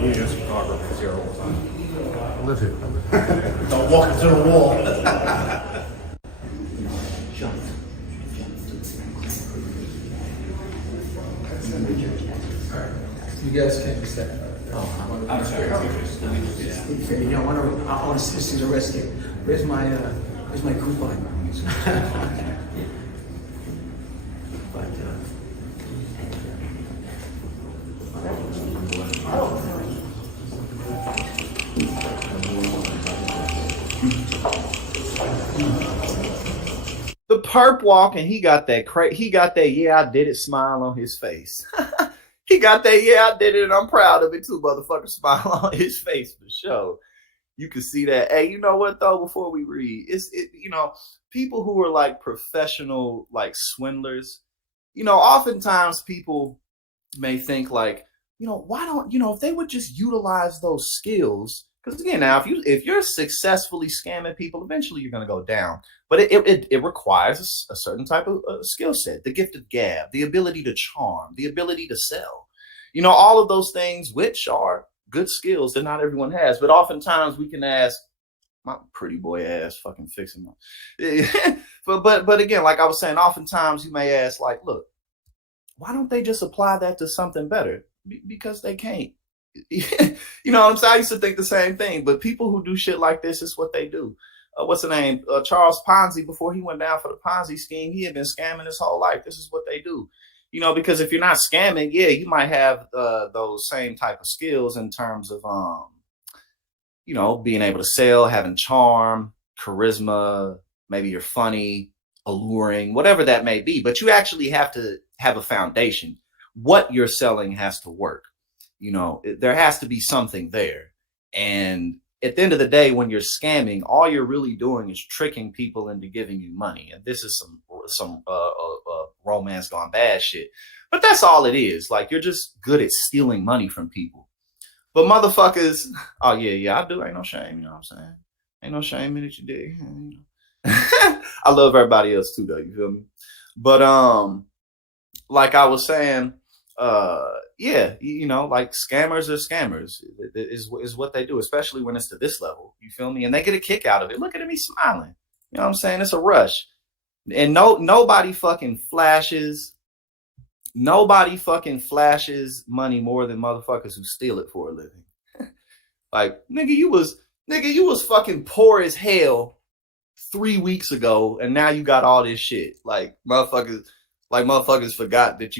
He's in Chicago. He's here all the time. I live here. Don't walk into the wall. You guys can't stay. I'm sorry. I want to see the rescue. Where's my coupon? But the perp walk, and he got that yeah, I did it smile on his face. He got that yeah, I did it and I'm proud of it too, motherfucker, smile on his face for sure. You can see that. Hey, you know what though, before we read, people who are like professional like swindlers, oftentimes people may think like, why don't, if they would just utilize those skills. Because again, now if you're successfully scamming people, eventually you're going to go down. But it requires a certain type of skill set, the gift of gab, the ability to charm, the ability to sell. All of those things, which are good skills that not everyone has. But oftentimes we can ask, my pretty boy ass fucking fixing them. but again, like I was saying, oftentimes you may ask, like, look, why don't they just apply that to something better? Because they can't. You know what I'm saying? I used to think the same thing, but people who do shit like this is what they do. What's the name? Charles Ponzi, before he went down for the Ponzi scheme, he had been scamming his whole life. This is what they do. Because if you're not scamming, yeah, you might have those same type of skills in terms of, being able to sell, having charm, charisma, maybe you're funny, alluring, whatever that may be. But you actually have to have a foundation. What you're selling has to work. There has to be something there. And at the end of the day, when you're scamming, all you're really doing is tricking people into giving you money. And this is some romance gone bad shit. But that's all it is. Like, you're just good at stealing money from people. But motherfuckers, oh yeah, I do. Ain't no shame, you know what I'm saying? Ain't no shame in it, you dig. I love everybody else too, though, you feel me? But like I was saying, yeah, like scammers are scammers is what they do, especially when it's to this level. You feel me? And they get a kick out of it. Look at me smiling. You know what I'm saying? It's a rush. And nobody fucking flashes. Nobody fucking flashes money more than motherfuckers who steal it for a living. Like, nigga, you was fucking poor as hell 3 weeks ago, and now you got all this shit. Like, motherfuckers forgot that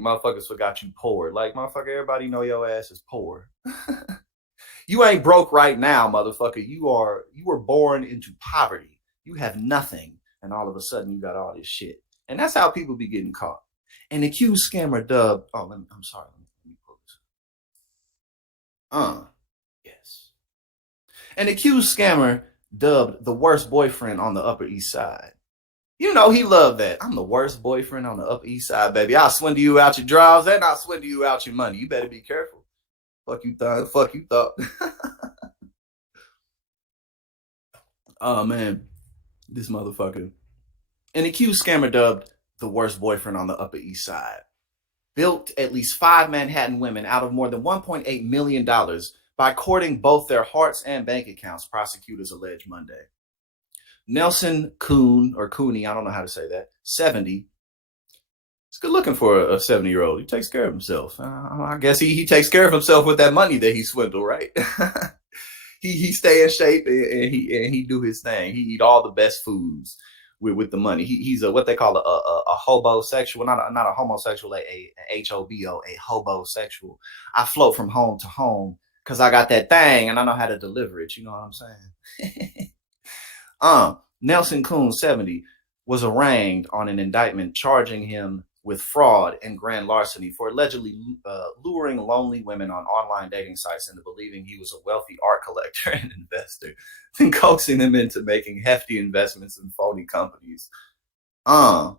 motherfuckers forgot you poor. Like, motherfucker, everybody know your ass is poor. You ain't broke right now, motherfucker. You were born into poverty. You have nothing, and all of a sudden you got all this shit. And that's how people be getting caught. And the accused scammer dubbed, I'm sorry, let me pull this. Yes. An accused scammer dubbed the worst boyfriend on the Upper East Side. He loved that. I'm the worst boyfriend on the Upper East Side, baby. I'll swindle you out your drawers and I'll swindle you out your money. You better be careful. Fuck you thought. Oh, man. This motherfucker. An accused scammer dubbed the worst boyfriend on the Upper East Side built at least 5 Manhattan women out of more than $1.8 million by courting both their hearts and bank accounts, prosecutors allege Monday. Nelson Kuhn, or Cooney, I don't know how to say that, 70. It's good looking for a 70-year-old. He takes care of himself. I guess he takes care of himself with that money that he swindled, right? he stay in shape and he do his thing. He eat all the best foods with the money. He's what they call a hobosexual, not a homosexual, a HOBO, a hobosexual. I float from home to home because I got that thing and I know how to deliver it. You know what I'm saying? Nelson Kuhn, 70, was arraigned on an indictment charging him with fraud and grand larceny for allegedly luring lonely women on online dating sites into believing he was a wealthy art collector and investor, and coaxing them into making hefty investments in phony companies. Yeah,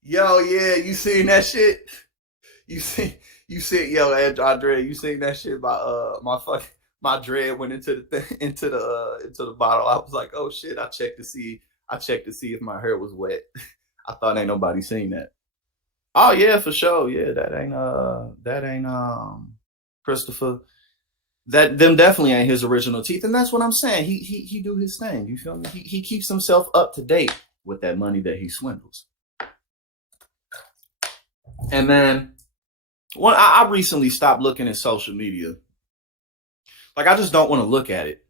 you seen that shit? You see, yo, Andre, you seen that shit? My dread went into the bottle. I was like, oh shit! I checked to see if my hair was wet. I thought ain't nobody seen that. Oh yeah, for sure. Yeah, that ain't Christopher. That them definitely ain't his original teeth, and that's what I'm saying. He do his thing. You feel me? He keeps himself up to date with that money that he swindles. And man, I recently stopped looking at social media. Like I just don't want to look at it.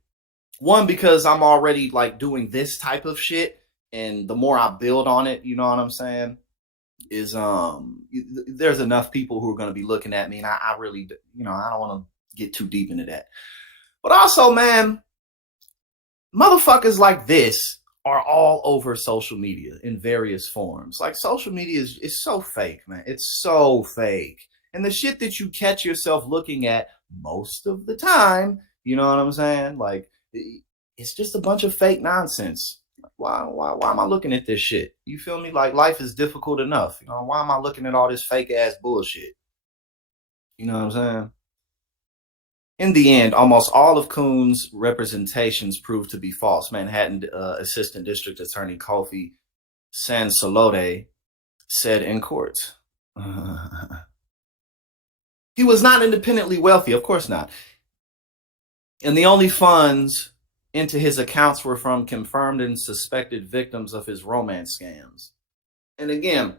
One, because I'm already like doing this type of shit, and the more I build on it, you know what I'm saying, is there's enough people who are going to be looking at me, and I really, I don't want to get too deep into that. But also, man, motherfuckers like this are all over social media in various forms. Like social media is so fake, man. It's so fake. And the shit that you catch yourself looking at most of the time, you know what I'm saying? Like it's just a bunch of fake nonsense. Why am I looking at this shit? You feel me? Like life is difficult enough. You know, why am I looking at all this fake ass bullshit? You know what I'm saying? In the end, almost all of Kuhn's representations proved to be false. Manhattan Assistant District Attorney Kofi Sansalote said in court. He was not independently wealthy, of course not. And the only funds into his accounts were from confirmed and suspected victims of his romance scams. And again,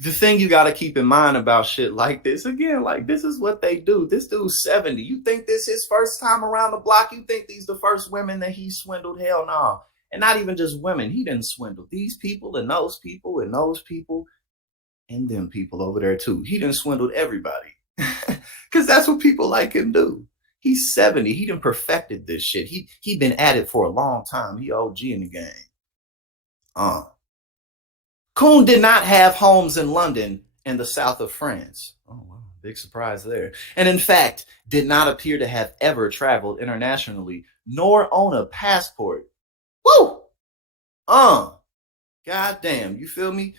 the thing you got to keep in mind about shit like this, again, like this is what they do. This dude's 70. You think this his first time around the block? You think these the first women that he swindled? Hell no. And not even just women. He didn't swindle these people and those people and those people and them people over there too. He done swindled everybody. Because that's what people like him do. He's 70. He done perfected this shit. He been at it for a long time. He OG in the game. Kuhn did not have homes in London and the south of France. Oh, wow. Big surprise there. And in fact, did not appear to have ever traveled internationally, nor own a passport. Woo! Goddamn, you feel me?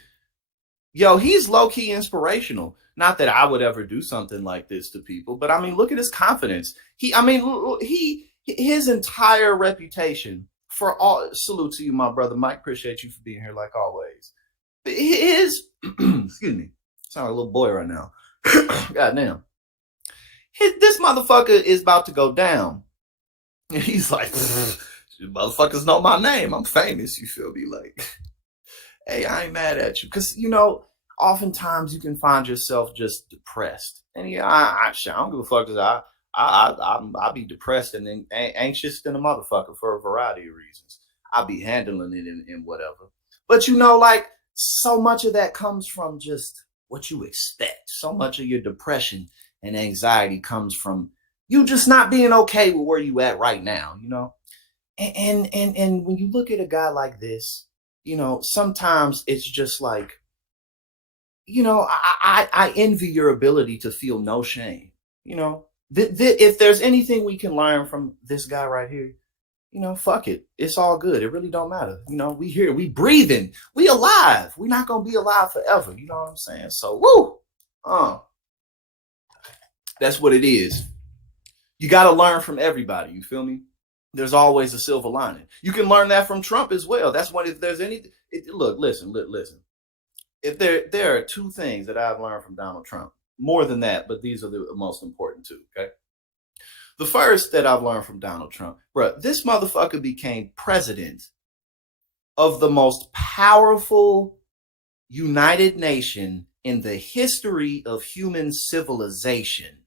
Yo, he's low-key inspirational. Not that I would ever do something like this to people, but I mean, look at his confidence. His entire reputation for all, salute to you, my brother Mike. Appreciate you for being here like always. His, excuse me, sound like a little boy right now. Goddamn. This motherfucker is about to go down. And he's like, motherfuckers know my name. I'm famous, you feel me? Like, hey, I ain't mad at you. Because, oftentimes you can find yourself just depressed. And yeah, I don't give a fuck because I be depressed and then anxious than a motherfucker for a variety of reasons. I be handling it in whatever. But like so much of that comes from just what you expect. So much of your depression and anxiety comes from you just not being okay with where you at right now, And when you look at a guy like this, sometimes it's just like, I envy your ability to feel no shame. If there's anything we can learn from this guy right here, fuck it. It's all good. It really don't matter. We here, we breathing, we alive. We're not going to be alive forever. You know what I'm saying? So, that's what it is. You got to learn from everybody. You feel me? There's always a silver lining. You can learn that from Trump as well. That's one, if there's any, look, listen. If there are two things that I've learned from Donald Trump, more than that, but these are the most important two, okay? The first that I've learned from Donald Trump, bro, this motherfucker became president of the most powerful united nation in the history of human civilization.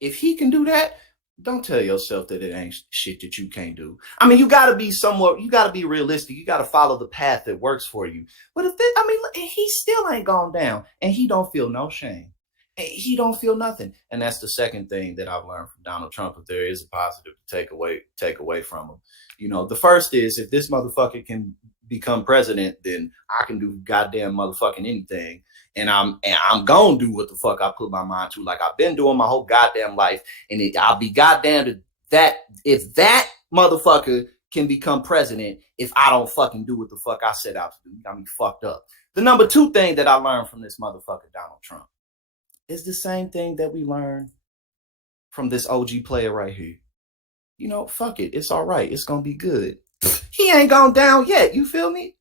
If he can do that, don't tell yourself that it ain't shit that you can't do. I mean, you got to be realistic. You got to follow the path that works for you. But he still ain't gone down and he don't feel no shame. He don't feel nothing. And that's the second thing that I've learned from Donald Trump. If there is a positive to take away from him, the first is if this motherfucker can become president, then I can do goddamn motherfucking anything. And I'm gonna do what the fuck I put my mind to, like I've been doing my whole goddamn life. And I'll be goddamn that if that motherfucker can become president, if I don't fucking do what the fuck I set out to do, you got me fucked up. The number two thing that I learned from this motherfucker Donald Trump is the same thing that we learned from this OG player right here. Fuck it, it's all right. It's gonna be good. He ain't gone down yet. You feel me?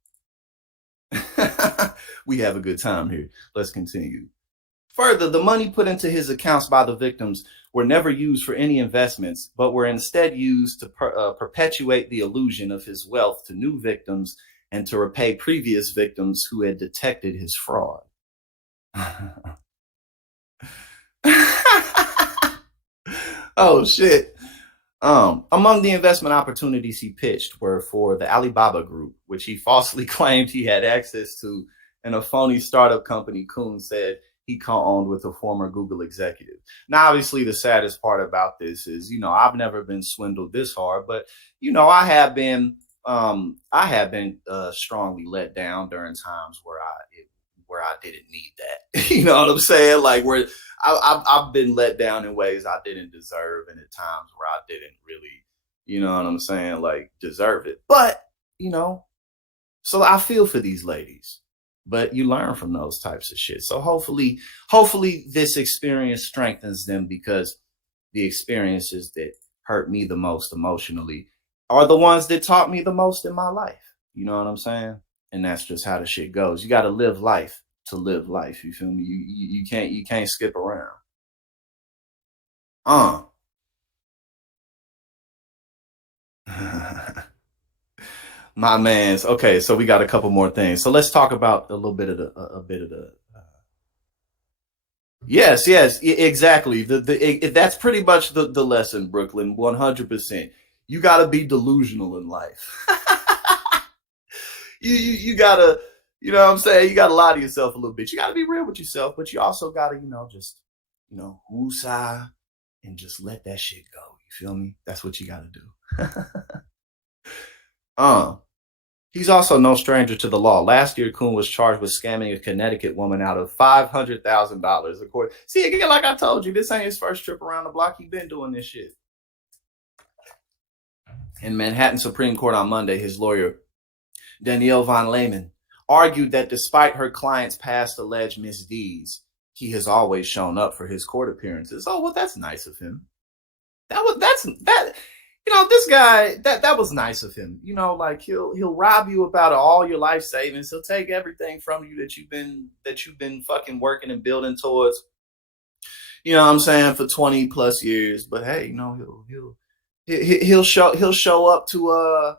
We have a good time here. Let's continue. Further, the money put into his accounts by the victims were never used for any investments, but were instead used to perpetuate the illusion of his wealth to new victims and to repay previous victims who had detected his fraud. Oh shit. Among the investment opportunities he pitched were for the Alibaba Group, which he falsely claimed he had access to, and a phony startup company Kuhn said he co-owned with a former Google executive. Now, obviously, the saddest part about this is, I've never been swindled this hard, but I have been strongly let down during times where I didn't need that. You know what I'm saying? Like where I've been let down in ways I didn't deserve, and at times where I didn't really, you know what I'm saying, like deserve it. But so I feel for these ladies. But you learn from those types of shit. So hopefully this experience strengthens them, because the experiences that hurt me the most emotionally are the ones that taught me the most in my life. You know what I'm saying? And that's just how the shit goes. You got to live life to live life. You feel me? You can't skip around. My man's okay. So we got a couple more things. So let's talk about a little bit of the. Yes, exactly. That's pretty much the lesson, Brooklyn. 100%. You got to be delusional in life. you gotta, you know what I'm saying? You gotta lie to yourself a little bit. You gotta be real with yourself, but you also gotta, just, woosah and just let that shit go. You feel me? That's what you gotta do. He's also no stranger to the law. Last year, Kuhn was charged with scamming a Connecticut woman out of $500,000. See, again, like I told you, this ain't his first trip around the block. He's been doing this shit. In Manhattan Supreme Court on Monday, his lawyer, Danielle von Lehman, argued that despite her client's past alleged misdeeds, he has always shown up for his court appearances. Oh, well, that's nice of him. This guy, that was nice of him. Like he'll rob you about all your life savings. He'll take everything from you that you've been fucking working and building towards. You know what I'm saying, for 20 plus years. But hey, he'll show up to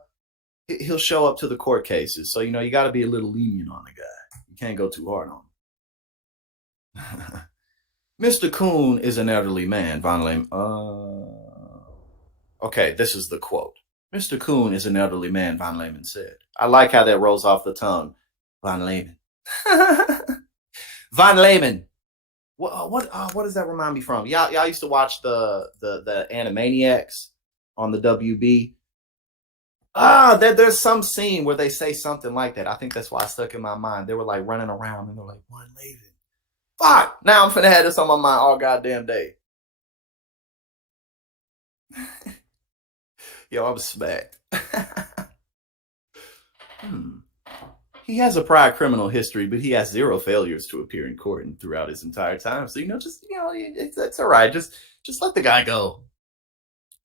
the court cases. So you got to be a little lenient on the guy. You can't go too hard on him. Mr. Kuhn is an elderly man. Von Lehman. Okay, this is the quote. Mr. Kuhn is an elderly man, von Lehman said. I like how that rolls off the tongue. Von Lehman. Von Lehman. What does that remind me from? Y'all used to watch the Animaniacs on the WB. There's some scene where they say something like that. I think that's why it stuck in my mind. They were like running around and they're like, Von Lehman. Fuck! Now I'm finna have this on my mind all goddamn day. Yo, I'm smacked. He has a prior criminal history, but he has 0 failures to appear in court and throughout his entire time. So, it's all right. Just let the guy go.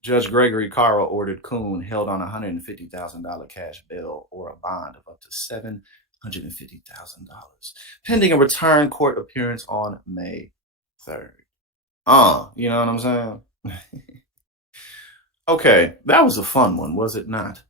Judge Gregory Carl ordered Kuhn held on $150,000 cash bail or a bond of up to $750,000, pending a return court appearance on May 3rd. You know what I'm saying? Okay, that was a fun one, was it not?